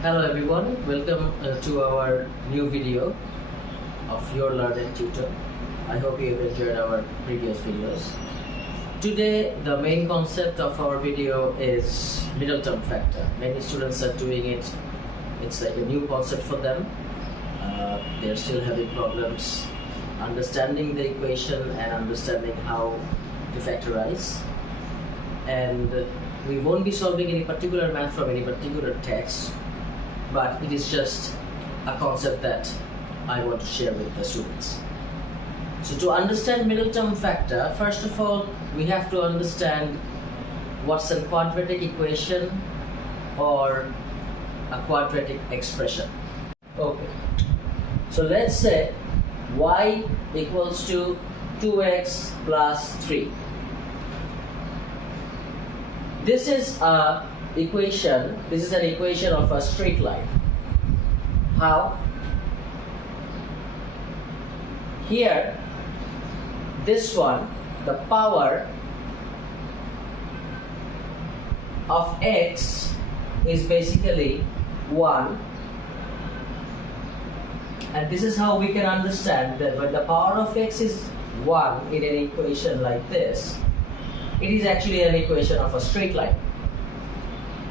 Hello everyone, welcome to our new video of Your Learning Tutor. I hope you have enjoyed our previous videos. Today the main concept of our video is middle term factor. Many students are doing it. It's like a new concept for them. They're still having problems understanding the equation and understanding how to factorize. And we won't be solving any particular math from any particular text, but it is just a concept that I want to share with the students. So to understand middle term factor, first of all, we have to understand what's a quadratic equation or a quadratic expression. Okay, so let's say y equals to 2x plus 3. This is an equation of a straight line. How? Here, this one, the power of x is basically 1, and this is how we can understand that when the power of x is 1 in an equation like this, it is actually an equation of a straight line.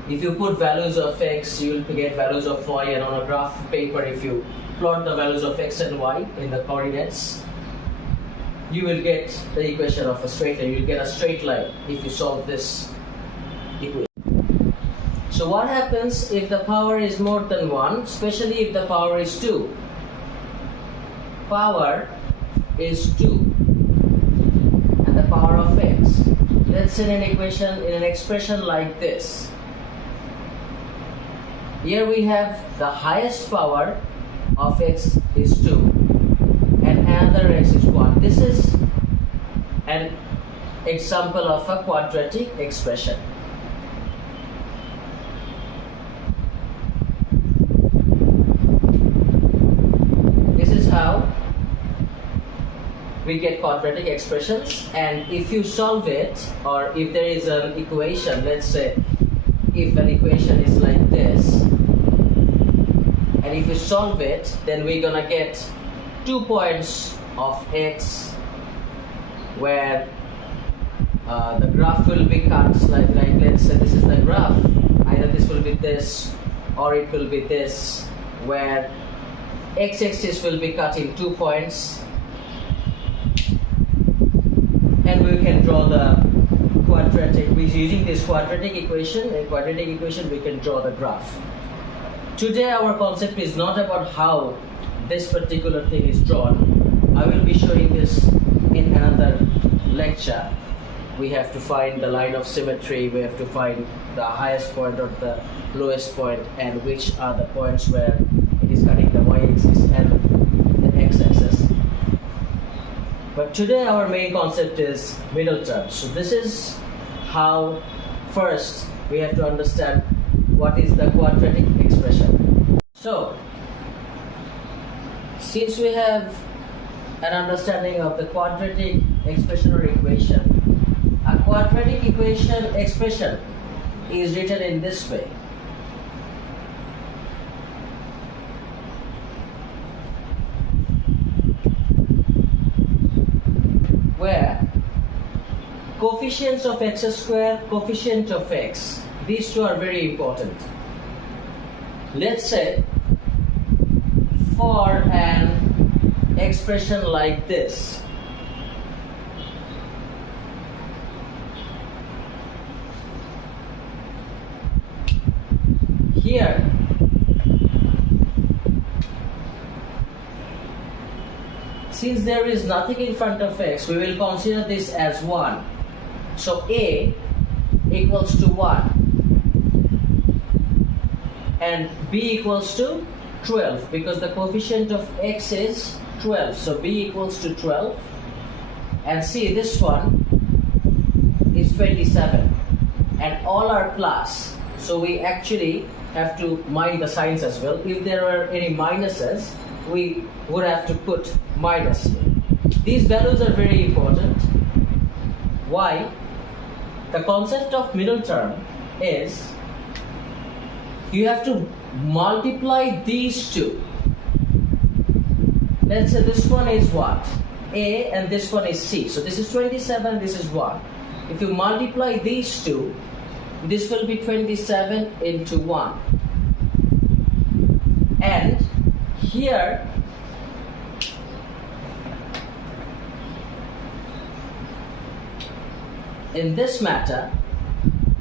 If you put values of x, you will get values of y, and on a graph paper, if you plot the values of x and y in the coordinates, you will get the equation of a straight line. You will get a straight line if you solve this equation. So what happens if the power is more than 1, especially if the power is 2? Power is 2 and the power of x. Let's say in an expression like this. Here we have the highest power of x is 2 and another x is 1. This is an example of a quadratic expression. This is how we get quadratic expressions, and if you solve it, or if there is an equation, let's say if an equation is like this, and if you solve it, then we're gonna get 2 points of x where the graph will be cut like let's say this is the graph. Either this will be this or it will be this, where x-axis will be cut in 2 points, and we can draw the quadratic. We're using this quadratic equation. In quadratic equation, we can draw the graph. Today, our concept is not about how this particular thing is drawn. I will be showing this in another lecture. We have to find the line of symmetry. We have to find the highest point or the lowest point, and which are the points where it is cutting the y-axis and the x-axis. But today our main concept is middle terms. So this is how first we have to understand what is the quadratic expression. So since we have an understanding of the quadratic expression or equation, a quadratic expression is written in this way. Where coefficients of x square, coefficient of x, these two are very important. Let's say for an expression like this, here since there is nothing in front of x, we will consider this as 1. So a equals to 1 and b equals to 12, because the coefficient of x is 12. So b equals to 12, and see, this one is 27, and all are plus. So we actually have to mind the signs as well. If there are any minuses, we would have to put minus. These values are very important. Why? The concept of middle term is you have to multiply these two. Let's say this one is what? A, and this one is C. So this is 27, this is 1. If you multiply these two, this will be 27 into 1. And here, in this matter,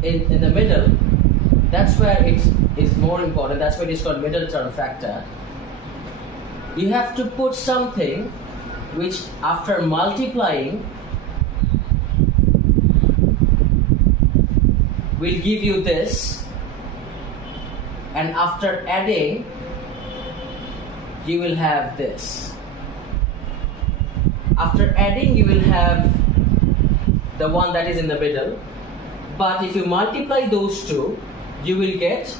in the middle, that's where it is more important. That's why it is called middle term factor. You have to put something which, after multiplying, will give you this, and after adding, you will have this. After adding, you will have the one that is in the middle, but if you multiply those two, you will get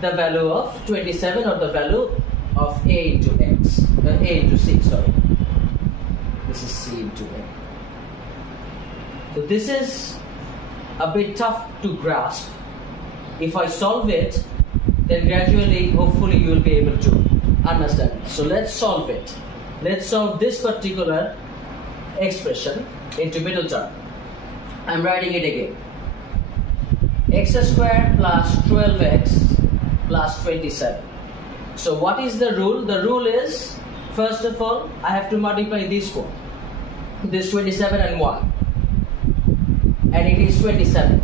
the value of 27, or the value of A into X, A into C, sorry. This is C into A. So this is a bit tough to grasp. If I solve it, then gradually, hopefully, you will be able to understand it. So let's solve it. Let's solve this particular expression into middle term. I'm writing it again. X squared plus 12x plus 27. So what is the rule? The rule is, first of all, I have to multiply this one. This 27 and 1. And it is 27.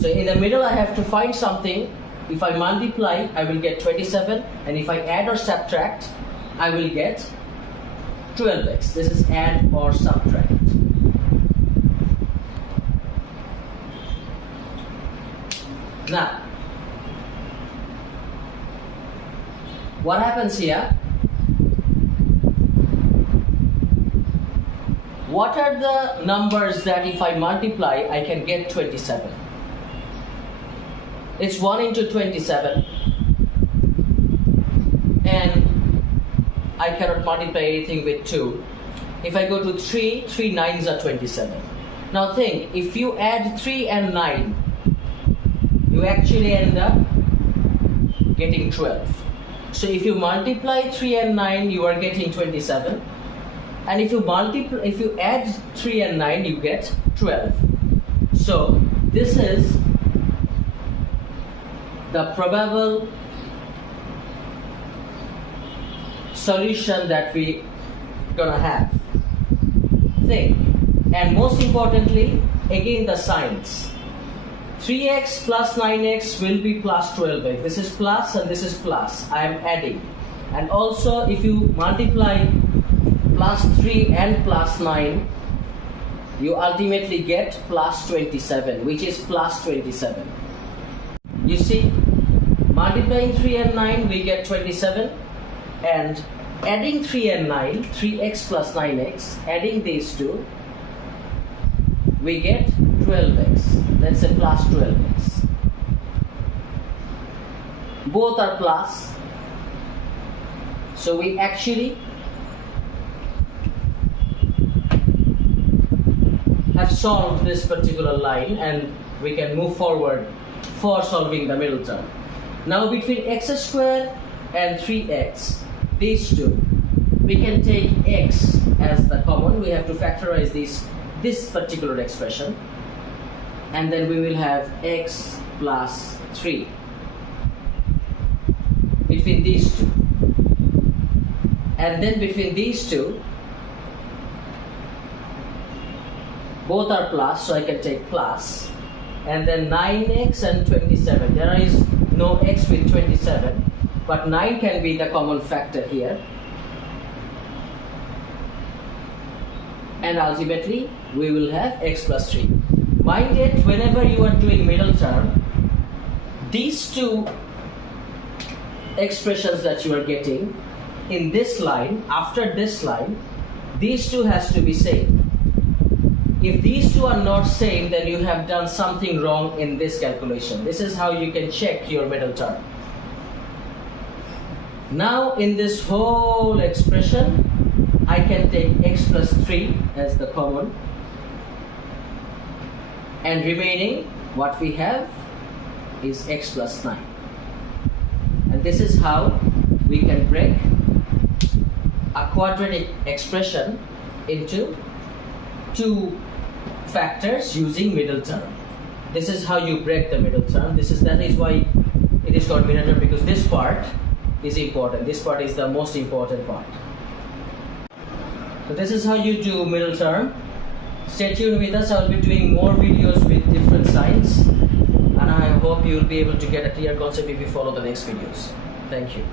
So in the middle, I have to find something. If I multiply, I will get 27. And if I add or subtract, I will get 12x. This is add or subtract. Now, what happens here? What are the numbers that if I multiply, I can get 27? It's 1 into 27. And I cannot multiply anything with 2. If I go to 3, 3 nines are 27. Now think, if you add 3 and 9, you actually end up getting 12. So if you multiply 3 and 9, you are getting 27. And if you add 3 and 9, you get 12. So this is the probable solution that we gonna have. Think. And most importantly, again the signs. 3x plus 9x will be plus 12x. This is plus and this is plus. I am adding. And also, if you multiply plus 3 and plus 9, you ultimately get plus 27, which is plus 27. You see, multiplying 3 and 9, we get 27. And adding 3 and 9, 3x plus 9x, adding these two, we get 12x. Let's say plus 12x. Both are plus. So we actually have solved this particular line, and we can move forward for solving the middle term. Now between x squared and 3x, these two, we can take x as the common. We have to factorize this particular expression, and then we will have x plus 3 between these two. And then between these two, both are plus, so I can take plus. And then 9x and 27. There is no x with 27, but 9 can be the common factor here. And ultimately, we will have x plus 3. Mind it, whenever you are doing middle term, these two expressions that you are getting in this line, after this line, these two has to be same. If these two are not same, then you have done something wrong in this calculation. This is how you can check your middle term. Now in this whole expression, I can take x plus 3 as the common, and remaining what we have is x plus 9. this is how we can break a quadratic expression into two factors using middle term. This is how you break the middle term. That is why it is called middle term, because this part is important. This part is the most important part. So this is how you do middle term. Stay tuned with us. I will be doing more videos with different signs, and I hope you will be able to get a clear concept if you follow the next videos. Thank you.